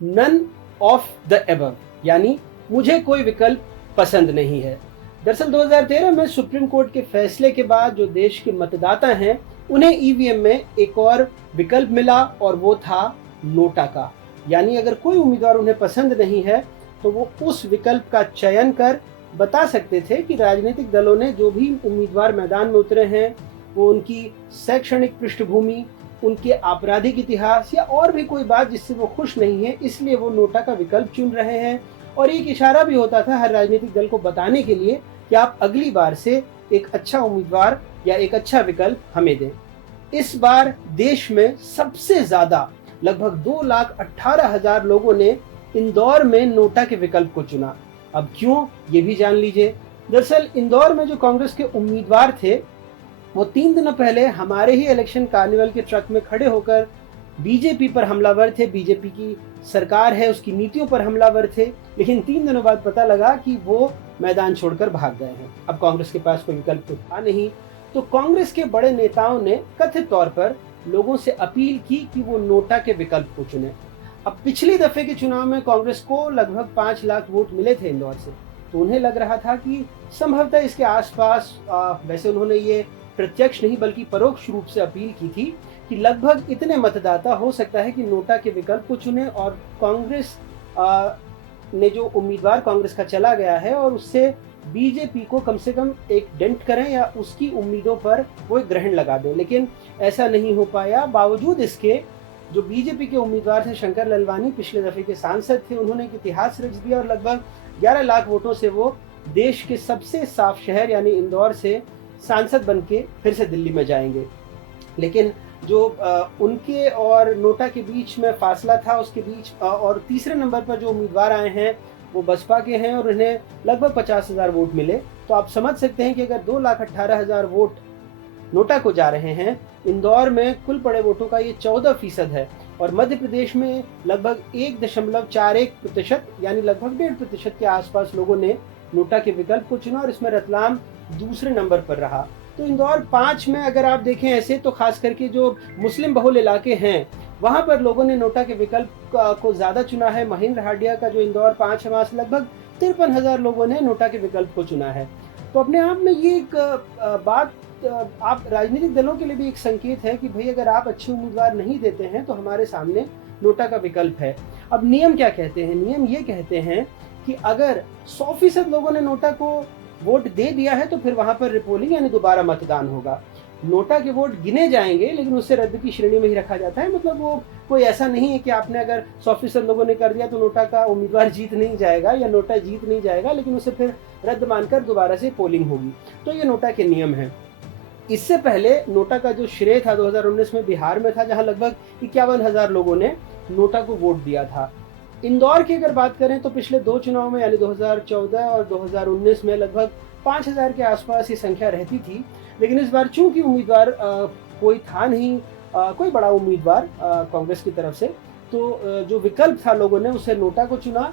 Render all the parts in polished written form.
None of the above, यानी मुझे कोई विकल्प पसंद नहीं है। दरअसल 2013 में सुप्रीम कोर्ट के फैसले के बाद जो देश के मतदाता हैं उन्हें ईवीएम में एक और विकल्प मिला और वो था नोटा का। यानी अगर कोई उम्मीदवार उन्हें पसंद नहीं है तो वो उस विकल्प का चयन कर बता सकते थे कि राजनीतिक दलों ने जो भी उम्मीदवार मैदान में उतरे हैं वो उनकी शैक्षणिक पृष्ठभूमि, उनके आपराधिक इतिहास या और भी कोई बात जिससे वो खुश नहीं है, इसलिए वो नोटा का विकल्प चुन रहे हैं। और एक इशारा भी होता था हर राजनीतिक दल को बताने के लिए कि आप अगली बार से एक अच्छा उम्मीदवार या एक अच्छा विकल्प हमें दें। इस बार देश में सबसे ज्यादा लगभग 2,18,000 लोगों ने इंदौर में नोटा के विकल्प को चुना। अब क्यों, ये भी जान लीजिए। दरअसल इंदौर में जो कांग्रेस के उम्मीदवार थे वो 3 दिनों पहले हमारे ही इलेक्शन कार्निवल के ट्रक में खड़े होकर बीजेपी पर हमलावर थे, बीजेपी की सरकार है उसकी नीतियों पर हमलावर थे। लेकिन 3 दिनों बाद पता लगा कि वो मैदान छोड़कर भाग गए हैं। अब कांग्रेस के पास कोई विकल्प तो था नहीं, तो कांग्रेस के बड़े नेताओं ने कथित तौर पर लोगों से अपील की कि वो नोटा के विकल्प को चुने। अब पिछली दफे के चुनाव में कांग्रेस को लगभग 5 लाख वोट मिले थे इंदौर से, तो उन्हें लग रहा था कि संभवतः इसके आसपास वैसे उन्होंने ये प्रत्यक्ष नहीं बल्कि परोक्ष रूप से अपील की थी कि लगभग इतने मतदाता हो सकता है कि नोटा के विकल्प को चुने और कांग्रेस ने जो उम्मीदवार कांग्रेस का चला गया है और उससे बीजेपी को कम से कम एक डेंट करें या उसकी उम्मीदों पर वो एक ग्रहण लगा दें। लेकिन ऐसा नहीं हो पाया। बावजूद इसके जो बीजेपी के उम्मीदवार थे शंकर ललवानी, पिछले दफे के सांसद थे, उन्होंने एक इतिहास रच दिया और लगभग 11 लाख वोटों से वो देश के सबसे साफ शहर यानी इंदौर से सांसद बनके फिर से दिल्ली में जाएंगे। लेकिन जो उनके और नोटा के बीच में फासला था उसके बीच और तीसरे नंबर पर जो उम्मीदवार आए हैं वो बसपा के हैं और उन्हें लगभग 50,000 वोट मिले। तो आप समझ सकते हैं कि अगर 2,18,000 वोट नोटा को जा रहे हैं, इंदौर में कुल पड़े वोटों का ये 14% है और मध्य प्रदेश में लगभग 1.41% यानी लगभग 1.5% के आसपास लोगों ने नोटा के विकल्प को चुना और इसमें रतलाम दूसरे नंबर पर रहा। तो इंदौर 5 में अगर आप देखें ऐसे तो खास करके जो मुस्लिम बहुल इलाके हैं वहां पर लोगों ने नोटा के विकल्प को ज्यादा चुना है। महेंद्र हांडिया का जो इंदौर 5 है वहां से लगभग 53,000 लोगों ने नोटा के विकल्प को चुना है। तो अपने आप में ये एक बात आप राजनीतिक दलों के लिए भी एक संकेत है कि भाई अगर आप अच्छे उम्मीदवार नहीं देते हैं तो हमारे सामने नोटा का विकल्प है। अब नियम क्या कहते हैं? नियम ये कहते हैं कि अगर 100% लोगों ने नोटा को वोट दे दिया है तो फिर वहां पर रिपोलिंग यानी दोबारा मतदान होगा। नोटा के वोट गिने जाएंगे लेकिन उससे रद्द की श्रेणी में ही रखा जाता है। मतलब वो कोई ऐसा नहीं है कि आपने अगर 100% लोगों ने कर दिया तो नोटा का उम्मीदवार जीत नहीं जाएगा या नोटा जीत नहीं जाएगा, लेकिन उसे फिर रद्द मानकर दोबारा से पोलिंग होगी। तो ये नोटा के नियम है। इससे पहले नोटा का जो श्रेय था 2019 में बिहार में था जहां लगभग 51,000 लोगों ने नोटा को वोट दिया था। इंदौर की अगर बात करें तो पिछले 2 चुनाव में यानी 2014 और 2019 में लगभग 5,000 के आसपास ये संख्या रहती थी। लेकिन इस बार चूंकि उम्मीदवार कोई था नहीं, कोई बड़ा उम्मीदवार कांग्रेस की तरफ से, तो जो विकल्प था लोगों ने उसे नोटा को चुना।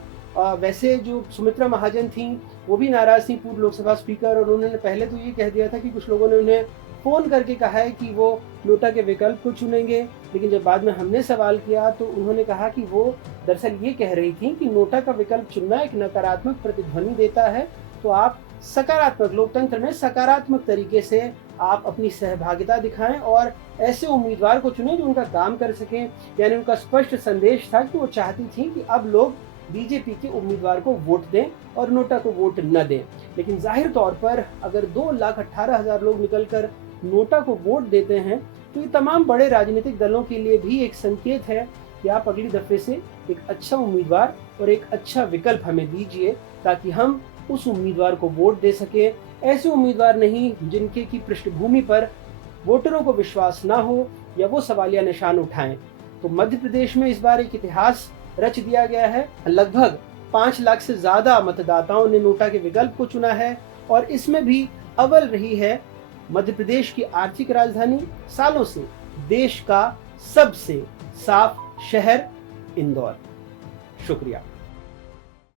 वैसे जो सुमित्रा महाजन थी वो भी नाराज थी, पूर्व लोकसभा स्पीकर, और उन्होंने पहले तो ये कह दिया था कि कुछ लोगों ने उन्हें फोन करके कहा है कि वो नोटा के विकल्प को चुनेंगे। लेकिन जब बाद में हमने सवाल किया तो उन्होंने कहा कि वो दरअसल ये कह रही थी कि नोटा का विकल्प चुनना एक नकारात्मक प्रतिध्वनि देता है, तो आप सकारात्मक, लोकतंत्र में सकारात्मक तरीके से आप अपनी सहभागिता दिखाएं और ऐसे उम्मीदवार को चुनें जो उनका काम कर सकें। यानी उनका स्पष्ट संदेश था कि वो चाहती थी कि अब लोग बीजेपी के उम्मीदवार को वोट दें और नोटा को वोट न दें। लेकिन जाहिर तौर पर अगर 2,18,000 लोग निकलकर नोटा को वोट देते हैं तो ये तमाम बड़े राजनीतिक दलों के लिए भी एक संकेत है कि आप अगली दफे से एक अच्छा उम्मीदवार और एक अच्छा विकल्प हमें दीजिए ताकि हम उस उम्मीदवार को वोट दे सके। ऐसे उम्मीदवार नहीं जिनके की पृष्ठभूमि पर वोटरों को विश्वास ना हो या वो सवालिया निशान उठाएं। तो मध्य प्रदेश में इस बार एक इतिहास रच दिया गया है। लगभग 5 लाख से ज्यादा मतदाताओं ने नोटा के विकल्प को चुना है और इसमें भी अव्वल रही है मध्य प्रदेश की आर्थिक राजधानी, सालों से देश का सबसे साफ शहर इंदौर। शुक्रिया।